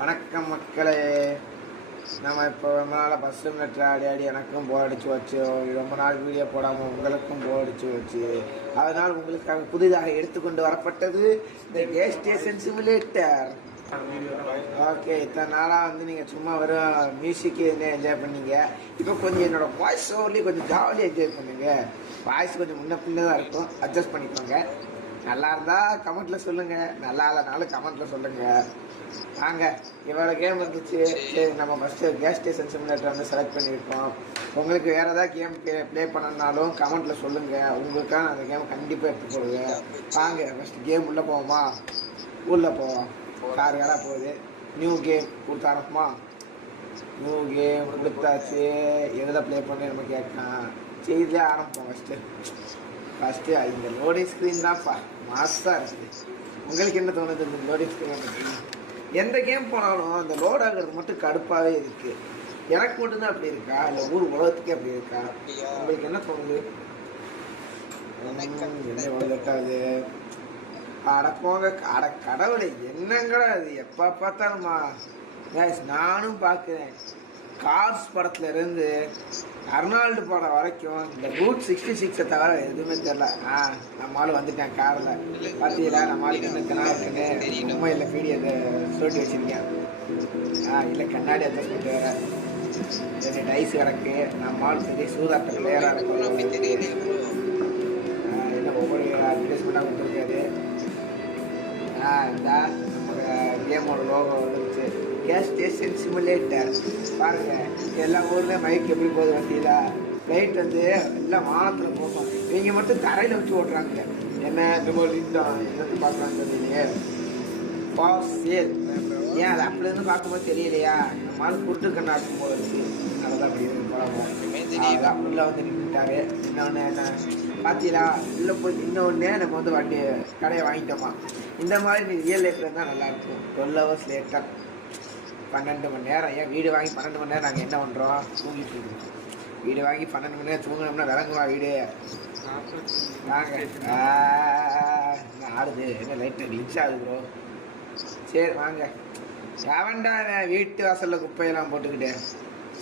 வணக்கம் மக்களே. நம்ம இப்போ ரொம்ப நாள் பஸ் மினிட்ல ஆடி எனக்கும் போர் அடிச்சு வச்சு, ரொம்ப நாள் வீடியோ போடாமல் உங்களுக்கும் போர் அடிச்சு வச்சு, அதனால் உங்களுக்காக புதிதாக எடுத்துக்கொண்டு வரப்பட்டது இந்த கேஸ் ஸ்டேஷன் சிமுலேட்டர். ஓகே, இத்தனை நாளாக வந்து நீங்கள் சும்மா வெறும் மியூசிக்கு என்ன என்ஜாய் பண்ணீங்க. இப்போ கொஞ்சம் என்னோட வாய்ஸ் ஓவர்லேயும் கொஞ்சம் ஜாலியாக என்ஜாய் பண்ணுங்க. வாய்ஸ் கொஞ்சம் முன்ன பின்ன தான் இருக்கும், அட்ஜஸ்ட் பண்ணிக்கோங்க. நல்லா இருந்தால் கமெண்ட்டில் சொல்லுங்கள், நல்லா இல்லைனாலும் கமெண்ட்டில் சொல்லுங்கள். வாங்க, இவ்வளோ கேம் இருந்துச்சு. சரி, நம்ம ஃபஸ்ட்டு கேஸ் ஸ்டேஷன் சிமுலேட்டர் வந்து செலக்ட் பண்ணியிருக்கோம். உங்களுக்கு வேறு ஏதாவது கேம் ப்ளே பண்ணனாலும் கமெண்ட்டில் சொல்லுங்கள். உங்களுக்காக நான் அந்த கேம் கண்டிப்பாக எடுத்து போடுவேன். வாங்க ஃபஸ்ட்டு கேம் உள்ளே போவோமா? உள்ளே போவோம். கார் வேலை போகுது. நியூ கேம் கொடுத்து ஆரம்பமா? நியூ கேம் கொடுத்தாச்சு. எதில் ப்ளே பண்ணி நம்ம கேட்கலாம். சரி, இதில் ஆரம்பிப்போம். ஃபஸ்ட்டு இந்த லோடிங் ஸ்க்ரீன் தான்ப்பா மாசாக இருக்குது. உங்களுக்கு என்ன தோணுது இந்த லோடிங் ஸ்க்ரீன்? எந்த கேம் போனாலும் அந்த லோட் ஆகிறது மட்டும் கடுப்பாகவே இருக்குது. எனக்கு மட்டும்தான் அப்படி இருக்கா, இல்லை ஊர் உலகத்துக்கே அப்படி இருக்கா? உங்களுக்கு என்ன தோணுது? எட்டாவது அடப்போங்க, கடவுளை என்னங்கடா அது எப்போ பார்த்தாலுமா? நானும் பார்க்குறேன். கார்ஸ் படத்துல இருந்து அர்னால்டு படம் வரைக்கும் இந்த ரூட் 66 தவிர எதுவுமே தெரியல. நம்மளால வந்துட்டேன் காரில். பார்த்தீங்களா நம்மளுக்கு என்ன உண்மையில் வீடியோ சொல்லி வச்சிருக்கேன். இல்லை கண்ணாடி அட்ஜஸ்ட் பண்ணிட்டு வேற ரெண்டு டைஸ் கிடக்கு. நம்மளால சரி சூதாட்ட பிளேயராக இருக்கும். என்ன ஒவ்வொரு அட்வர்டைஸ்மெண்ட்டாக கொடுத்துருக்காரு. இந்த நம்ம கேமோட லோகோ வந்துருச்சு, கேஸ் ஸ்டேஷன் சிமுலேட்டர். பாருங்க, எல்லா ஊர்லேயும் மைக் எப்படி போகுது வண்டியில. லைட் வந்து எல்லாம் வானத்தில் போகும். இவங்க மட்டும் தரையில் வச்சு ஓட்டுறாங்க. என்ன என்னத்து பார்க்கலான்னு சொன்னீங்க? பாஸ் சேல். ஏன் அது அப்படி இருந்து பார்க்கும்போது தெரியலையா? நம்மளால் குருட்டு கண்ணாக்கும் போது இருக்கு. அதனாலதான் அப்படி இருக்கு பழக்கம். அதான் உள்ள வந்து நின்றுட்டாரு. இன்னொன்று பார்த்தீங்களா, உள்ளே போய் இன்னொன்னே நம்ம வந்து வண்டி கடையை வாங்கிட்டோமா. இந்த மாதிரி நீ ரியல் லைஃப்ல இருந்தால் நல்லாயிருக்கும். 12 hours லேட்டர் 12 மணி நேரம். ஏன் வீடு வாங்கி 12 மணி நேரம் நாங்கள் என்ன பண்ணுறோம்? தூங்கிட்டு இருக்கோம். வீடு வாங்கி 12 மணி நேரம் தூங்கினோம்னா விளங்குவா வீடு? வாங்க, ஆடுது என்ன லைட்டு கிளிச் ஆகுது ப்ரோ. சரி வாங்க. செவன்டா வீட்டு வாசலில் குப்பையெல்லாம் போட்டுக்கிட்டேன்.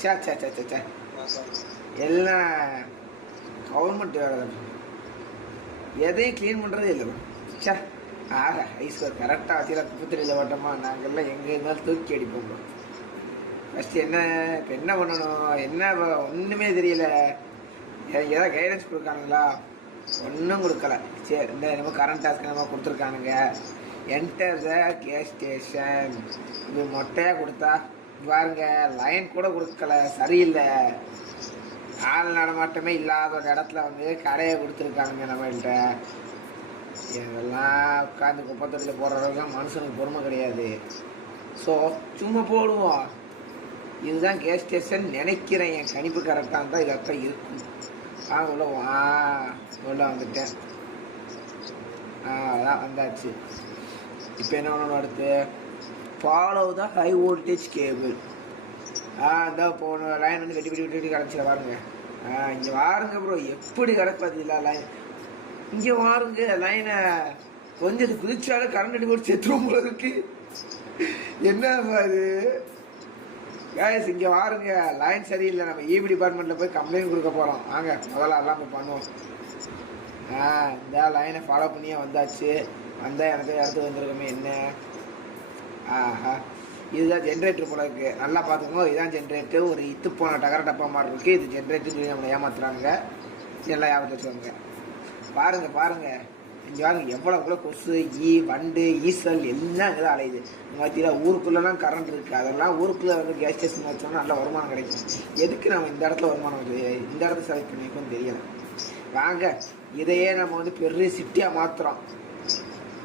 சே சே சே சே சே எல்லாம் கவர்மெண்ட் வேலை தான். எதையும் க்ளீன் பண்ணுறதே இல்லை. சே ஐஸ் கரெக்டாக வச்சுல குப்பத்திரியில் ஓட்டமா. நாங்கள்லாம் எங்கே இருந்தாலும் தூக்கி அடிப்போம். ஃபஸ்ட்டு என்ன பண்ணணும், என்ன ஒன்றுமே தெரியல. ஏதாவது கைடன்ஸ் கொடுக்கானுங்களா? ஒன்றும் கொடுக்கல. சரி, இந்த நம்ம கரண்ட் டாஸ்க்கு நம்ம கொடுத்துருக்கானுங்க. Enter the gas station. இது மொட்டையாக கொடுத்தா பாருங்க, லைன் கூட கொடுக்கல, சரியில்லை. ஆள் நடமாட்டமே இல்லாத ஒரு இடத்துல வந்து கடையை கொடுத்துருக்கானுங்க நம்மள்கிட்ட. இதெல்லாம் உட்காந்து குப்பத்தொட்டில் போடுற அளவுக்கு மனுஷனுக்கு பொறுமை கிடையாது. ஸோ சும்மா போடுவோம். இதுதான் கேஸ் ஸ்டேஷன் நினைக்கிறேன். என் கணிப்பு கரெக்டாக இருந்தால் இதத்தான் இருக்கும். உள்ள வந்துட்டேன். அதான் வந்தாச்சு. இப்போ என்ன பண்ணணும்? அடுத்து follow the high voltage cable. இந்த போன லைன் வந்து வெட்டி வெட்டி வெட்டி வெட்டி கிடச்சிட பாருங்க. இங்கே வாருங்க ப்ரோ, எப்படி கிடப்பாது இல்லை லைன். இங்கே வாருங்க, லைனை கொஞ்சம் குதிச்சாலும் கரண்ட் அடி போட்டு செத்துரும் போல இருக்கு. என்ன அது கேஸ்? இங்கே வாருங்க, லைன் சரியில்லை. நம்ம இபி டிபார்ட்மெண்ட்டில் போய் கம்ப்ளைண்ட் கொடுக்க போகிறோம். வாங்க முதல்ல எல்லாம் போய் பண்ணுவோம். இந்த லைனை ஃபாலோ பண்ணியே வந்தாச்சு. வந்தால் எனக்கு இடத்துக்கு வந்துருக்கோமே. என்ன இதுதான் ஜென்ரேட்டர் போல இருக்குது. நல்லா பார்த்துக்கோ, இதுதான் ஜென்ரேட்டர். ஒரு இத்து போன டகர டப்பா மாதிரி இருக்குது. இது ஜென்ரேட்டர் சொல்லி நம்மளை ஏமாத்துறாங்க. எல்லாம் ஞாபகத்தை வச்சுக்கோங்க. பாருங்கள் இங்கே வாங்க, எவ்வளோ கொசு, வண்டு, ஈசல் எல்லாம் இங்கே தான் அலையுது. பார்த்தீங்களா, ஊருக்குள்ளெல்லாம் கரண்ட் இருக்குது. அதெல்லாம் ஊருக்குள்ளே வந்து கேஸ் ஸ்டேஷன் வச்சோம்னா நல்ல வருமானம் கிடைக்கும். எதுக்கு நம்ம இந்த இடத்துல வருமானம் இந்த இடத்த செலக்ட் பண்ணிக்கோன்னு தெரியலை. வாங்க, இதையே நம்ம வந்து பெரிய சிட்டியாக மாற்றுறோம்.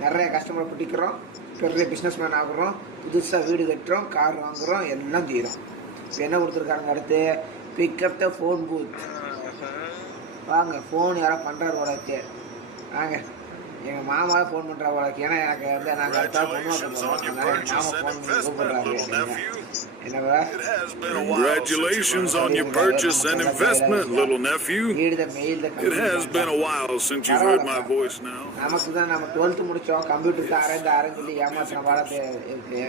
நிறைய கஸ்டமரை பிடிக்கிறோம், பெரிய பிஸ்னஸ் மேன் ஆகுறோம், புதுசாக வீடு கட்டுறோம், கார் வாங்குகிறோம், எல்லாம் செய்கிறோம். இப்போ என்ன கொடுத்துருக்காங்க? அடுத்து பிக்கப் த ஃபோன் பூத். வாங்க, ஃபோன் யாரோ பண்ணுறாரு உலகத்தே. வாங்க எங்கள் மாமா தான் ஃபோன் பண்ணுறா உங்களுக்கு. ஏன்னா எனக்கு வந்து நாங்கள் அடுத்த பொண்ணு பார்க்க போகிறோம். அதனால எங்கள் மாமா ஃபோன் பண்ணி கூப்பிடுறாரு. என்னவா? Congratulations on your purchase and investment, little nephew. It has been a while since you've heard my voice now. நமக்கு தான் நம்ம 12th முடித்தோம், கம்ப்யூட்டருக்கு ஆரஞ்சு சொல்லி ஏமாத்தின பாடத்தை இருக்கு.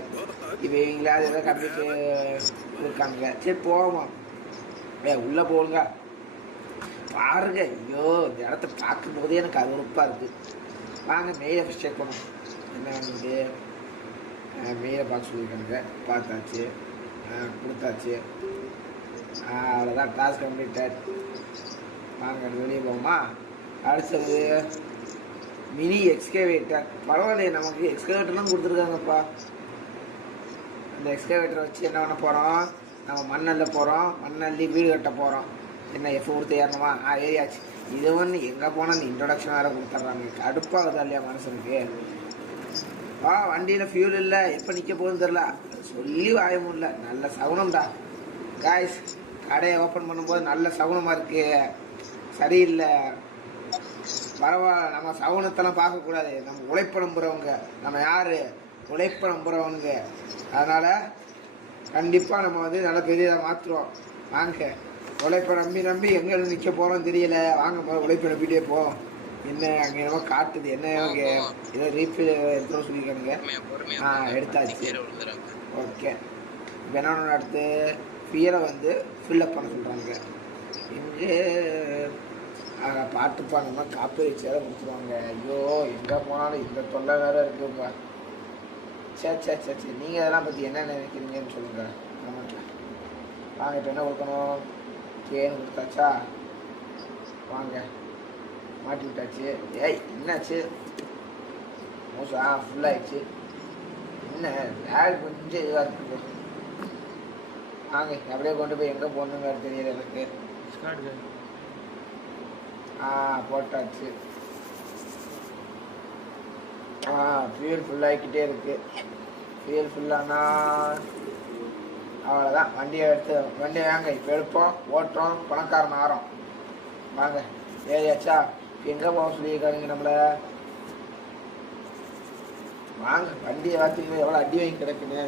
இப்போ இவங்களாவது ஏதோ கம்ப்யூட்டர் இருக்காங்க. சரி போவோம், உள்ளே போடுங்க பாருங்க. ஐயோ இந்த இடத்த பார்க்கும் போதே எனக்கு அருவருப்பாக இருக்குது. வாங்க மெயிலை ஃபஸ்ட் செக் பண்ணோம். என்ன வந்து மெயிலை பார்க்க சொல்லியிருக்காங்க. பார்த்தாச்சு, கொடுத்தாச்சு. அவ்வளோதான், டாஸ்க் கம்ப்ளீட்டட். வாங்க வெளியே போவோமா? அடுத்தது மினி எக்ஸ்கவேட்டர். பரவாயில்லையே, நமக்கு எக்ஸ்கவேட்டர்லாம் கொடுத்துருக்காங்கப்பா. அந்த எக்ஸ்கவேட்டரை வச்சு என்ன பண்ண போகிறோம்? நம்ம மண்ணல்ல போகிறோம். மண்ணல்லி வீடு கட்ட போகிறோம். என்ன எஃப் கொடுத்து ஏறணுமா? ஏறியாச்சு. இது ஒன்று எங்கே போனால் இந்த இன்ட்ரொடக்ஷன் வேறு கொடுத்துட்றாங்க. கடுப்பாகுதா இல்லையா மனுஷனுக்கு? வண்டியில் ஃபியூல் இல்லை, எப்போ நிற்க போகுதுன்னு தெரில. சொல்லி வாய முடியல. நல்ல சகுனம்டா காய்ஸ். கடையை ஓப்பன் பண்ணும்போது நல்ல சகுனமாக இருக்குது. சரியில்லை. பரவாயில்ல, நம்ம சகுனத்தெல்லாம் பார்க்கக்கூடாது. நம்ம உழைப்ப நம்புகிறவங்க. நம்ம யார்? உழைப்ப நம்புகிறவங்க. அதனால் கண்டிப்பாக நம்ம வந்து நல்ல பெரியதாக மாற்றுறோம். வாங்க, உழைப்பை நம்பி எங்கே நிற்க போகிறோம் தெரியல. வாங்க உழைப்பை நம்பிட்டே போவோம். என்ன அங்கே என்னமோ காட்டுது? என்ன ஏதோ ரீஃபில் எடுத்துகிட்டு சொல்லியிருக்கானுங்க. எடுத்தாச்சு. ஓகே, இப்போ என்ன அடுத்து ஃபியரை வந்து ஃபில்லப் பண்ண சொல்கிறாங்க. இங்கே பாட்டுப்பா நம்ம காப்பி சேர கொடுத்துருவாங்க. ஐயோ எங்கே போனாலும் இந்த தொல்லை வேறு இருக்குப்பா. சரி நீங்கள் அதெல்லாம் பற்றி என்ன நினைக்கிறீங்கன்னு சொல்லுங்கள் கமெண்ட்டில். வாங்க, இப்போ என்ன கொடுக்கணும்? கேன்னு கொடுத்தாச்சா? வாங்க, மாட்டி விட்டாச்சு. ஏய் என்னாச்சு? மோசா ஃபுல்லாகிடுச்சு. என்ன பேக் கொஞ்சம் இதுவாக இருக்குது. வாங்க அப்படியே கொண்டு போய் எங்கே போடணுங்க தெரியல எனக்கு. போட்டாச்சு. ஃபியூல் ஃபுல்லாகிக்கிட்டே இருக்குது. ஃபியூல் ஃபுல்லானா அவ்வளோதான். வண்டியை வாங்க இப்போ எடுப்போம், ஓட்டுறோம், பணக்காரன் ஆறோம். வாங்க ஏறியாச்சா? எங்கே போக சொல்லியிருக்காருங்க நம்மளை? வாங்க, வண்டியை பார்த்தீங்கன்னா எவ்வளோ அடி வாங்கி கிடக்குன்னு.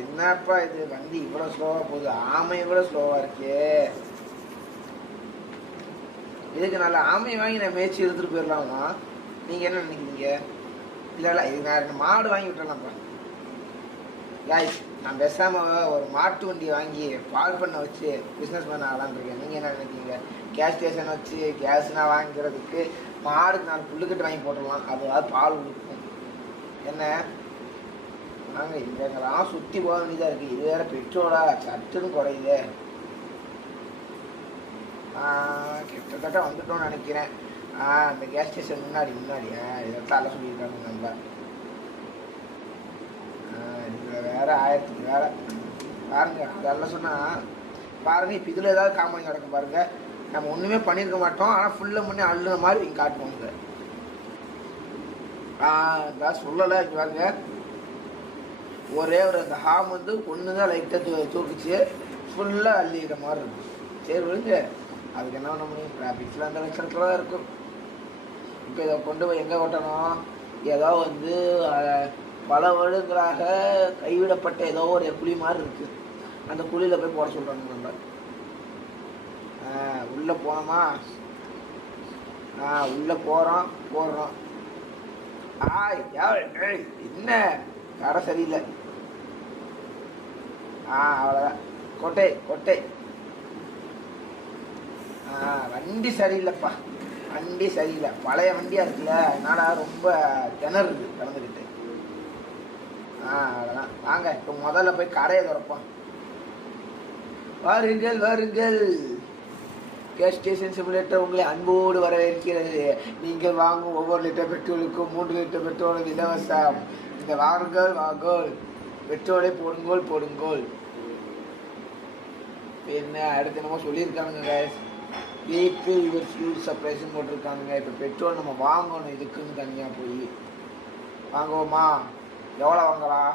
என்னப்பா இது வண்டி இவ்வளோ ஸ்லோவாக போகுது? ஆமை கூட ஸ்லோவாக இருக்கே. இதுக்கு நல்ல ஆமை வாங்கி நான் மேய்ச்சி எடுத்துகிட்டு போயிடலாமா? நீங்கள் என்ன நினைக்கிறீங்க? இல்லை இது நான் 2 மாடு வாங்கி விட்டுறலாம்ப்பா. காய்ஸ், நான் பேசாமல் ஒரு மாட்டு வண்டி வாங்கி பால் பண்ண வச்சு பிஸ்னஸ் பண்ண ஆகலான்னு இருக்கேன். நீங்கள் என்ன நினைக்கிறீங்க? கேஸ் ஸ்டேஷன் வச்சு கேஸ்னால் வாங்கிறதுக்கு மாடுக்கு 4 புல்லுக்கட்டு வாங்கி போட்டுடலாம். அதாவது பால் கொடுக்கும். என்ன வாங்க, இங்கெல்லாம் சுற்றி போக வேண்டியதாக இருக்குது. இது வேறு பெட்ரோலா சட்டுன்னு குறையுது. கிட்டத்தட்ட வந்துட்டோம்னு நினைக்கிறேன். இந்த கேஸ் ஸ்டேஷன் முன்னாடி இதைத்தான் எல்லாம் சொல்லியிருக்காங்க நம்ம. இதில் வேறு ஆயிரத்துக்கு வேறு பாருங்க. அதெல்லாம் சொன்னால் பாருங்க, இப்போ இதில் ஏதாவது காமெடி நடக்கும் பாருங்க. நம்ம ஒன்றுமே பண்ணியிருக்க மாட்டோம், ஆனால் ஃபுல்லாக பண்ணி அள்ளுன மாதிரி இங்கே காட்டுவாங்க. இதான் சொல்லலை. இங்கே பாருங்க, ஒரே ஒரு அந்த ஹாம் வந்து ஒன்று தான் லைட்டாக தூக்குச்சு, ஃபுல்லாக அள்ளிக்கிற மாதிரி இருக்கும். சரி விழுங்க, அதுக்கு என்ன பண்ண முடியும்? டிராஃபிக்ஸில் அந்த லட்சத்தில் தான் இருக்கும். இப்போ இதை கொண்டு போய் எங்கே ஓட்டணும்? ஏதோ வந்து பல வருடங்களாக கைவிடப்பட்ட ஏதோ ஒரு குழி மாதிரி இருக்குது. அந்த குழியில் போய் போட சொல்கிறாங்க நம்ம. உள்ளே போனோமா? உள்ளே போடுறோம். என்ன கடை சரியில்லை. அவ்வளோதான். கொட்டை வண்டி சரியில்லைப்பா. வண்டி சரியில்லை, பழைய வண்டியாக இருக்குல்ல, அதனால் ரொம்ப திணறுது கலந்துக்கிட்டு. அவ்வளோதான். வாங்க இப்போ முதல்ல போய் கடையை திறப்போம். வாருங்கள். கேஸ் ஸ்டேஷன் சிமுலேட்டர் உங்களை அன்போடு வரவேற்கிறது. நீங்கள் வாங்கும் ஒவ்வொரு லிட்டர் பெட்ரோலுக்கும் 3 லிட்டர் பெட்ரோல் இலவசம். இந்த வாருங்கள், பெட்ரோலை போடுங்கோல். என்ன அடுத்து நம்ம சொல்லியிருக்கானுங்க, ரீஃபில் யுவர் ஃபியூல் சப்ளைஸ்ன்னு போட்டிருக்கானுங்க. இப்போ பெட்ரோல் நம்ம வாங்கணும், இதுக்குன்னு தனியாக போய் வாங்குவோமா? எவ்வளோ வாங்கலாம்?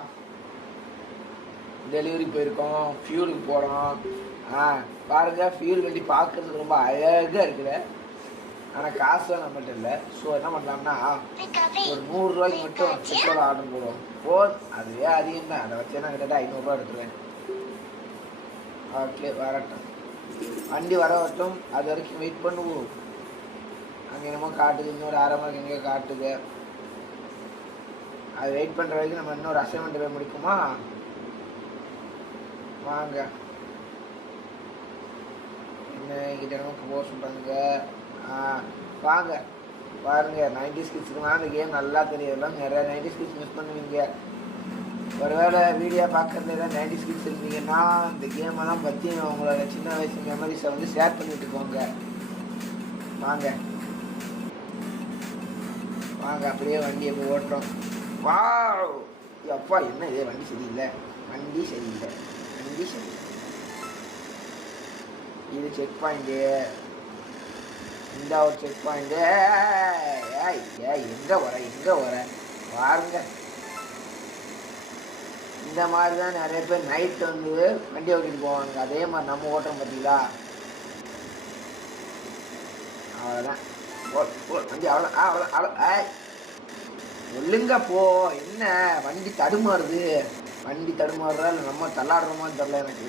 டெலிவரி போயிருக்கோம், ஃபியூலுக்கு போகிறோம். பாருங்கள், ஃபியூல் வண்டி பார்க்குறதுக்கு ரொம்ப அழகாக இருக்குது. ஆனால் காசுலாம் நம்மள்ட்ட இல்லை. ஸோ என்ன பண்ணலாம்னா ஒரு 100 ரூபாய்க்கு மட்டும் பெட்ரோல் ஆர்டர் போடுவோம். அதுவே அதிகம் தான். அதை வச்சு நான் கிட்டத்தட்ட 500 எடுத்துருவேன். ஓகே, வரட்டும், வண்டி வர வரட்டும். அது வரைக்கும் வெயிட் பண்ணுவோம். அங்கே என்னமோ காட்டுது, இன்னொரு 1/2 மணி எங்கேயோ காட்டுது. அது வெயிட் பண்ணுற வரைக்கும் நம்ம இன்னொரு அசைன்மெண்ட் போய் முடிக்குமா? வாங்க, என்ன கிட்ட நமக்கு போக சொல்கிறாங்க. வாங்க பாருங்க, 90s கிட்ஸுக்குனா அந்த கேம் நல்லா தெரியலாம். நிறைய 90s கிட்ஸ் மிஸ் பண்ணுவீங்க. ஒருவேளை வீடியோ பார்க்குறது ஏதாவது 90s கிட்ஸ் இருந்தீங்கன்னா இந்த கேமெல்லாம் பற்றி உங்களோட சின்ன வயசு மெமரிஸை வந்து ஷேர் பண்ணிட்டு போங்க. வாங்க வாங்க, அப்படியே வண்டியை போய் ஓட்டுறோம். வா அப்பா, என்ன இதே வண்டி சரியில்லை, வண்டி சரியில்லை, வண்டி சரியில்லை. இது செக் பாயிண்ட்டு, இந்த ஒரு செக் பாயிண்ட்டு. எங்கே வர பாருங்க. இந்த மாதிரி தான் நிறைய பேர் நைட் வந்து வண்டி ஓட்டிட்டு போவாங்க. அதே மாதிரி நம்ம ஓட்டுறோம் பார்த்தீங்களா? அவ்வளோதான், வண்டி அவ்வளோ ஒழுங்கா போ. என்ன வண்டி தடுமாறுது? வண்டி தடுமாறுறா இல்லை நம்ம தள்ளாடுறோமான்னு தெரில எனக்கு.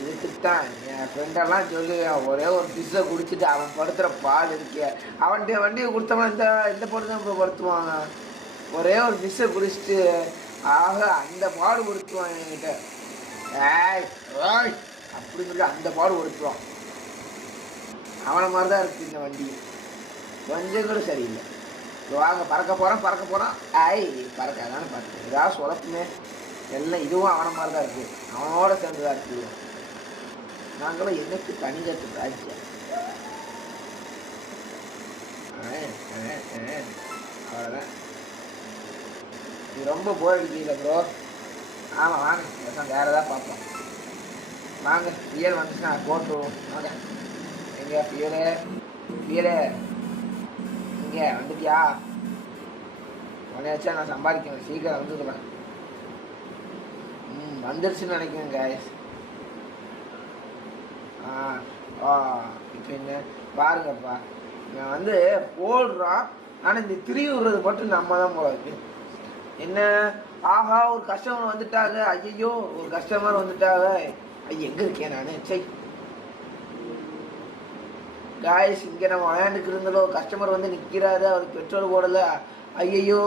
இதுக்குத்தான் என் ஃப்ரெண்டெல்லாம் சொல்லி ஒரே ஒரு பிஸ்ஸை குடிச்சிட்டு அவன் படுத்துகிற பால் இருக்கே, அவன்கிட்ட வண்டியை கொடுத்தவன் இந்த பொண்ணு தான் இப்போ படுத்துவாங்க. ஒரே ஒரு பிஸ்ஸை குடிச்சிட்டு அந்த பாடு கொடுத்துவான் என்கிட்ட. அப்படின்னு சொல்லி அந்த பாடு கொடுத்துவான். அவனை மாதிரி தான் இருக்குது இந்த வண்டி, கொஞ்சம் கூட சரியில்லை. வாங்க, பறக்க போகிறான். பறக்க அதானே பார்த்து ஏதாவது சொலப்புமே எல்லாம். இதுவும் அவனை மாதிரி தான் இருக்குது, அவனோட சேர்ந்து தான் இருக்குது. நாங்களும் எனக்கு தனிகட்டு ராஜ்யம். அவ்வளோதான். இது ரொம்ப போர் அடிக்கல ப்ரோ. ஆமாம், வாங்க வேறு ஏதாவது பார்ப்போம். வாங்க, ஃபியல் வந்துச்சுன்னா போட்டுருவோம். வாங்க, எங்கே ஃபியலே இங்கே வந்துட்டியா? உடனேச்சா நான் சம்பாதிக்கணும், சீக்கிரம் வந்துடுவேன். வந்துடுச்சுன்னு நினைக்கிறேன் காய்ஸ். இப்போ என்ன பாருங்கப்பா, நான் வந்து போடுறான். ஆனால் இந்த திரும்பி விடுறது மட்டும் நம்ம தான் போல இருக்கு. என்ன ஒரு கஸ்டமர் வந்துட்டாங்க. ஐயோ, ஒரு கஸ்டமர் வந்துட்டாங்க. எங்கே இருக்கேன் நான்? சரி காய்ஸ், இங்கே நம்ம விளையாண்டுக்கு இருந்தாலோ கஸ்டமர் வந்து நிற்கிறாரு, அவருக்கு பெட்ரோல் போடலை. ஐயோ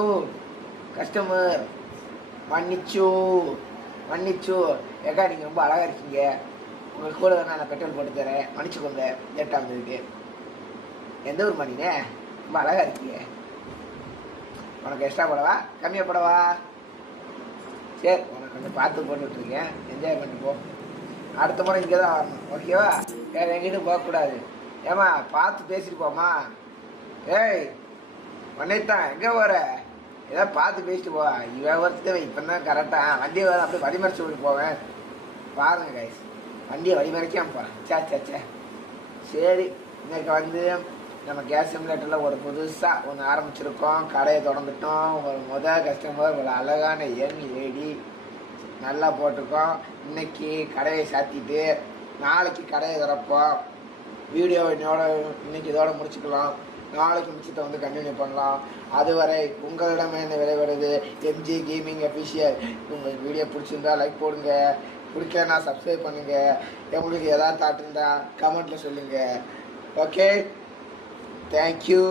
கஸ்டமர், மன்னிச்சு ஏக்கா, நீங்கள் ரொம்ப அழகாக இருக்கீங்க, உங்களுக்கு கூட நான் பெட்ரோல் போட்டு தரேன், மன்னிச்சுக்கோங்க லேட்டாக வந்ததுக்கு. எந்த ஊர் மணினே, ரொம்ப அழகாக இருக்கீங்க. உனக்கு எக்ஸ்ட்ரா போடவா, கம்மியாக போடவா? சரி, உனக்கு கொஞ்சம் பார்த்து போட்டுட்ருக்கேன், என்ஜாய் பண்ணிட்டு போ. அடுத்த முறை இங்கே தான் வரணும், ஓகேவா? வேறு எங்கிட்டும் போகக்கூடாது. ஏமா, பார்த்து பேசிட்டு போமா. ஏய் மன்னித்தான், எங்கே போகிற? ஏதாவது பார்த்து பேசிட்டு போ. இவன் ஒருத்தவன் இப்போ தான் கரெக்டாக வண்டியை அப்படியே வழிமறைச்சு விட்டு போவேன். பாருங்க கைஸ், வண்டியை வழிமறைக்காம போகிறேன். சரி, இன்னைக்கு வந்து நம்ம கேஸ் சிமுலேட்டரில் ஒரு புதுசாக ஒன்று ஆரம்பிச்சிருக்கோம். கடையை திறந்துட்டோம். ஒரு கஸ்டமர் ஒரு அழகான யங் லேடி நல்லா போட்டிருக்கோம். இன்னைக்கு கடையை சாத்திட்டு நாளைக்கு கடையை திறப்போம். வீடியோ இன்னைக்கு இதோட முடிச்சுக்கலாம். நாளைக்கு மிச்சத்தை வந்து கண்டினியூ பண்ணலாம். அதுவரை உங்களிடமே விளைவடுது எம்ஜி கேமிங் அஃபிஷியல். உங்களுக்கு வீடியோ பிடிச்சிருந்தா லைக் போடுங்க, பிடிக்கலன்னா சப்ஸ்கிரைப் பண்ணுங்க. உங்களுக்கு எதாவது தாட் இருந்தா கமெண்ட்ல சொல்லுங்க. Okay, thank you.